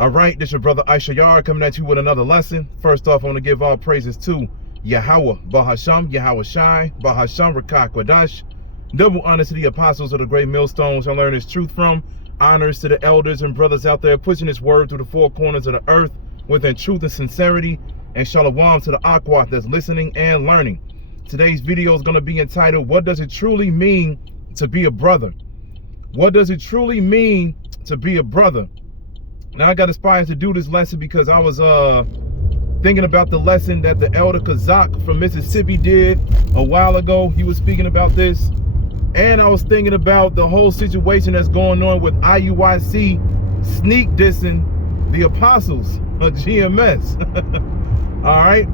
All right, this your brother Issachar coming at you with another lesson. First off, I want to give all praises to Yahweh, Bahasham, Yahweh Shai, Bahasham, Rachaa, Quadash. Double honors to the apostles of the great millstones I learned this truth from. Honors to the elders and brothers out there pushing this word through the four corners of the earth within truth and sincerity. And shalom to the Aquat that's listening and learning. Today's video is going to be entitled, What Does It Truly Mean to Be a Brother? What does it truly mean to be a brother? Now I got inspired to do this lesson because I was thinking about the lesson that the elder Kazak from Mississippi did a while ago. He was speaking about this. And I was thinking about the whole situation that's going on with IUIC sneak dissing the apostles of GMS. All right.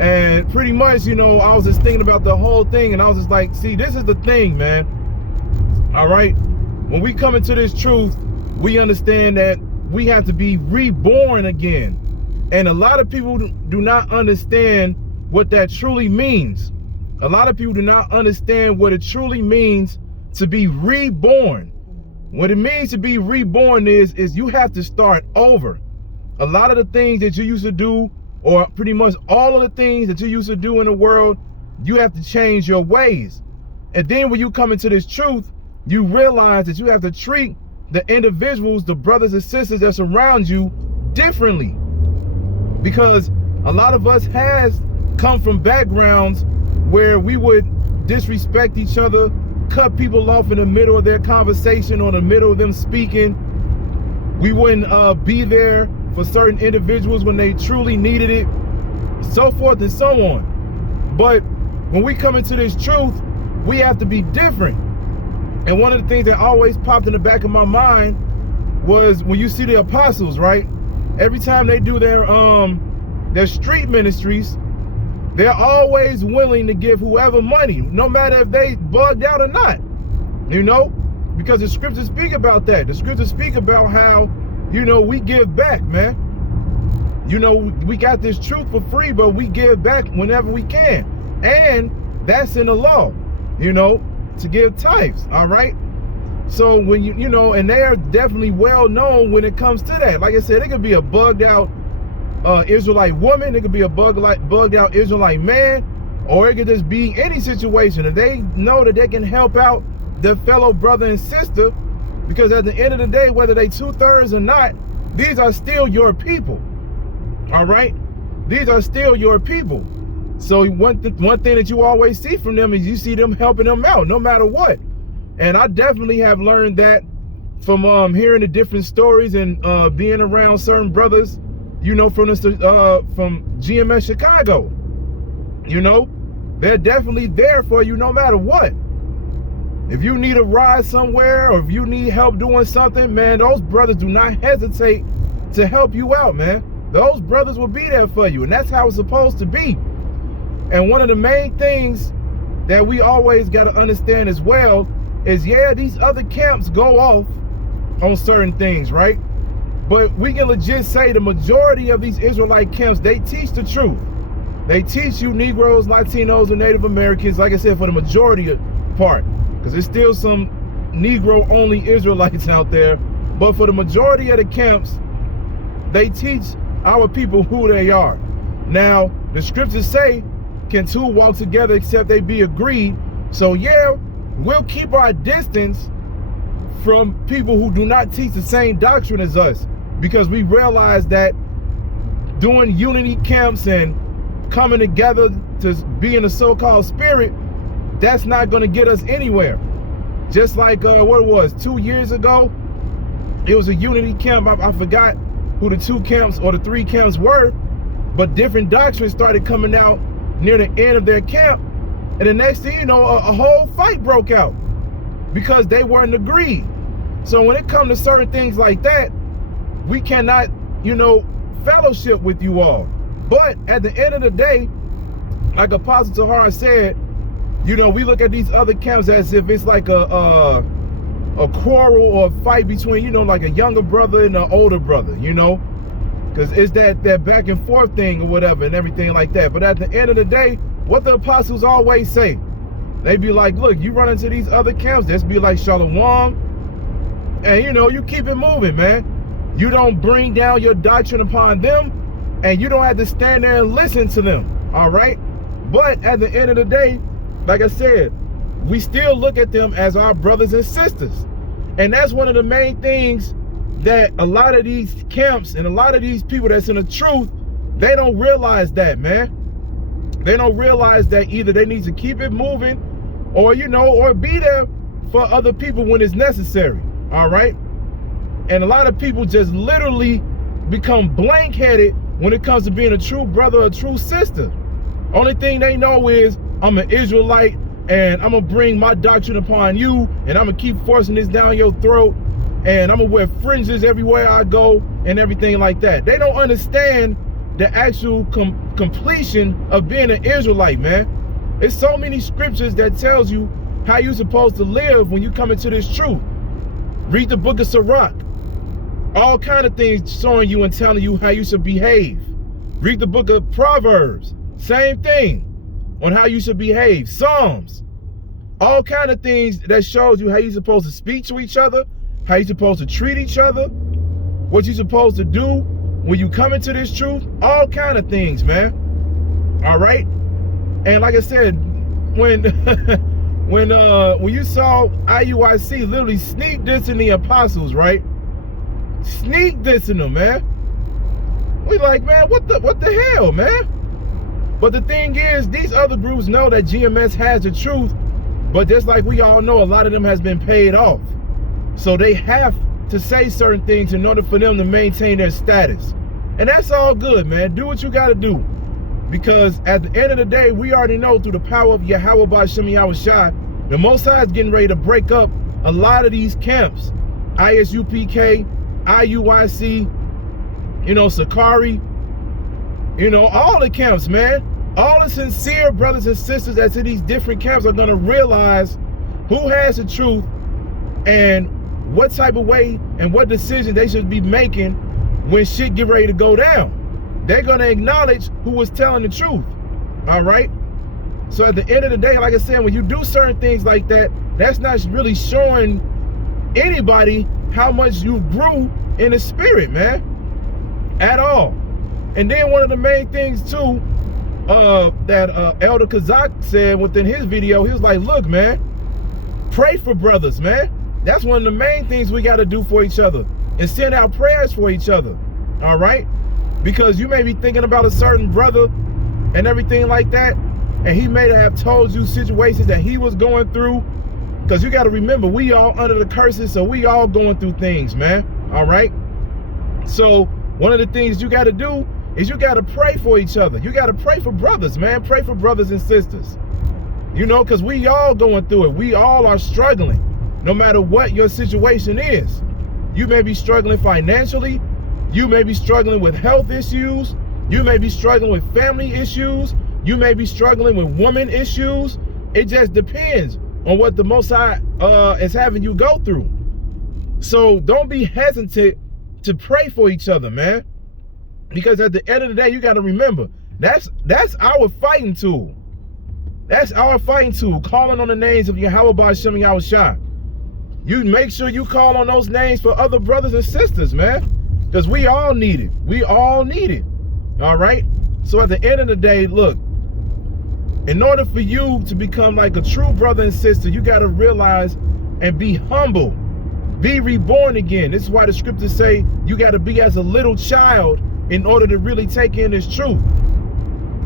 And pretty much, you know, I was just thinking about the whole thing and I was just like, see, this is the thing, man. All right. When we come into this truth, we understand that we have to be reborn again. And a lot of people do not understand what that truly means. A lot of people do not understand what it truly means to be reborn. What it means to be reborn is you have to start over. A lot of the things that you used to do, or pretty much all of the things that you used to do in the world, you have to change your ways. And then when you come into this truth, you realize that you have to treat the individuals, the brothers and sisters that surround you differently. Because a lot of us has come from backgrounds where we would disrespect each other, cut people off in the middle of their conversation or the middle of them speaking. We wouldn't be there for certain individuals when they truly needed it, so forth and so on. But when we come into this truth, we have to be different. And one of the things that always popped in the back of my mind was when you see the apostles, right? Every time they do their street ministries, they're always willing to give whoever money, no matter if they bugged out or not, you know, because the scriptures speak about that. The scriptures speak about how, you know, we give back, man. You know, we got this truth for free, but we give back whenever we can. And that's in the law, you know, to give tithes, all right? So when you know, and they are definitely well known when it comes to that. Like I said, it could be a bugged out Israelite woman, it could be a bugged out Israelite man, or it could just be any situation. If they know that they can help out their fellow brother and sister, because at the end of the day, whether they 2/3 or not, these are still your people. All right, these are still your people. So one thing that you always see from them is you see them helping them out no matter what. And I definitely have learned that from hearing the different stories and being around certain brothers, you know, from GMS Chicago. You know, they're definitely there for you no matter what. If you need a ride somewhere or if you need help doing something, man, those brothers do not hesitate to help you out, man. Those brothers will be there for you, and that's how it's supposed to be. And one of the main things that we always got to understand as well is, yeah, these other camps go off on certain things, right? But we can legit say the majority of these Israelite camps, they teach the truth. They teach you Negroes, Latinos, and Native Americans, like I said, for the majority part, because there's still some Negro-only Israelites out there. But for the majority of the camps, they teach our people who they are. Now, the scriptures say, can two walk together except they be agreed? So yeah, we'll keep our distance from people who do not teach the same doctrine as us, because we realize that doing unity camps and coming together to be in the so-called spirit, that's not going to get us anywhere. Just like what it was 2 years ago, it was a unity camp. I forgot who the two camps or the three camps were, but different doctrines started coming out near the end of their camp, and the next thing you know, a whole fight broke out because they weren't agreed. So when it comes to certain things like that, we cannot, you know, fellowship with you all. But at the end of the day, like Apostle Tahar said, you know, we look at these other camps as if it's like a quarrel or a fight between, you know, like a younger brother and an older brother, you know, because it's that back and forth thing or whatever and everything like that. But at the end of the day, what the apostles always say, they be like, look, you run into these other camps, just be like shalom, and you know, you keep it moving, man. You don't bring down your doctrine upon them, and you don't have to stand there and listen to them, all right? But at the end of the day, like I said, we still look at them as our brothers and sisters. And that's one of the main things that a lot of these camps and a lot of these people that's in the truth, they don't realize that, man. They don't realize that either they need to keep it moving or, you know, or be there for other people when it's necessary, all right? And a lot of people just literally become blank-headed when it comes to being a true brother or a true sister. Only thing they know is, I'm an Israelite and I'm gonna bring my doctrine upon you, and I'm gonna keep forcing this down your throat, and I'm gonna wear fringes everywhere I go and everything like that. They don't understand the actual completion of being an Israelite, man. There's so many scriptures that tells you how you're supposed to live when you come into this truth. Read the book of Sirach. All kind of things showing you and telling you how you should behave. Read the book of Proverbs. Same thing on how you should behave. Psalms. All kind of things that shows you how you're supposed to speak to each other, how you're supposed to treat each other, what you're supposed to do when you come into this truth. All kind of things, man. All right? And like I said, when when you saw IUIC literally sneak dissing the apostles, right? Sneak dissing them, man. We like, man, what the hell, man? But the thing is, these other groups know that GMS has the truth, but just like we all know, a lot of them has been paid off. So they have to say certain things in order for them to maintain their status. And that's all good, man. Do what you got to do. Because at the end of the day, we already know through the power of Yahweh Ba'Shem Yahushua, the Most High is getting ready to break up a lot of these camps. ISUPK, IUIC, you know, Sakari, you know, all the camps, man. All the sincere brothers and sisters that's in these different camps are going to realize who has the truth and what type of way and what decision they should be making when shit get ready to go down. They're going to acknowledge who was telling the truth, all right? So at the end of the day, like I said, when you do certain things like that, that's not really showing anybody how much you grew in the spirit, man, at all. And then one of the main things too, that Elder Kazak said within his video, he was like, look, man, pray for brothers, man. That's one of the main things we got to do for each other, and send out prayers for each other, all right? Because you may be thinking about a certain brother and everything like that, and he may have told you situations that he was going through. Because you got to remember, we all under the curses, so we all going through things, man, all right? So one of the things you got to do is you got to pray for each other. You got to pray for brothers, man. Pray for brothers and sisters. You know, because we all going through it. We all are struggling, no matter what your situation is. You may be struggling financially. You may be struggling with health issues. You may be struggling with family issues. You may be struggling with woman issues. It just depends on what the Most High is having you go through. So don't be hesitant to pray for each other, man. Because at the end of the day, you got to remember, that's our fighting tool. That's our fighting tool, calling on the names of Yahweh Ba'Shem Yahushua. You make sure you call on those names for other brothers and sisters, man. Because we all need it. We all need it. All right? So at the end of the day, look, in order for you to become like a true brother and sister, you got to realize and be humble. Be reborn again. This is why the scriptures say you got to be as a little child in order to really take in this truth.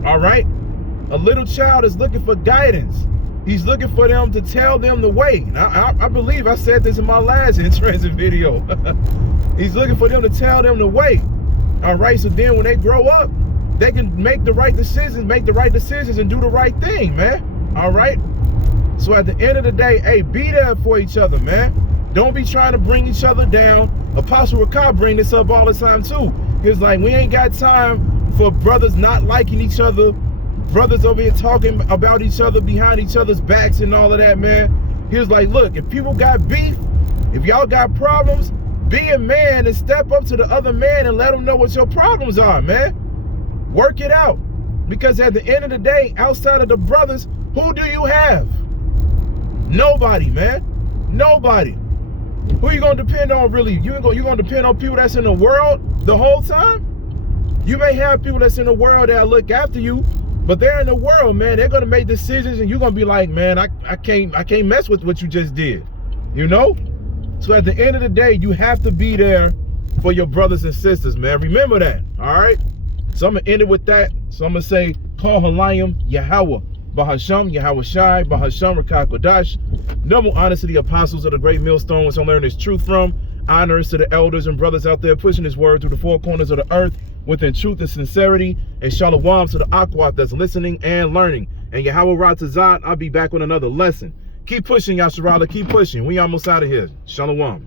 All right? A little child is looking for guidance. He's looking for them to tell them the way. Now, I believe I said this in my last in transit video. He's looking for them to tell them the way. All right? So then when they grow up, they can make the right decisions, and do the right thing, man. All right? So at the end of the day, hey, be there for each other, man. Don't be trying to bring each other down. Apostle Rachaa bring this up all the time too. He's like, we ain't got time for brothers not liking each other, brothers over here talking about each other behind each other's backs and all of that, man. He was like, look, if people got beef, if y'all got problems, be a man and step up to the other man and let them know what your problems are, man. Work it out. Because at the end of the day, outside of the brothers, who do you have? Nobody, man. Nobody. Who you gonna depend on really? You gonna depend on people that's in the world the whole time? You may have people that's in the world that look after you, but they're in the world, man. They're gonna make decisions, and you're gonna be like, man, I can't mess with what you just did, you know? So at the end of the day, you have to be there for your brothers and sisters, man. Remember that, all right? So I'm gonna end it with that. So I'm gonna say, Call Halayim Yahweh, Bahasham Yahweh Shai, Bahasham Rachaa Kodash. Double honors to the apostles of the great millstone, which I learned this truth from. Honors to the elders and brothers out there pushing this word through the four corners of the earth within truth and sincerity. And shalom to the Akwat that's listening and learning. And Yahweh Ratazat, I'll be back with another lesson. Keep pushing, Yasharala. Keep pushing. We almost out of here. Shalom.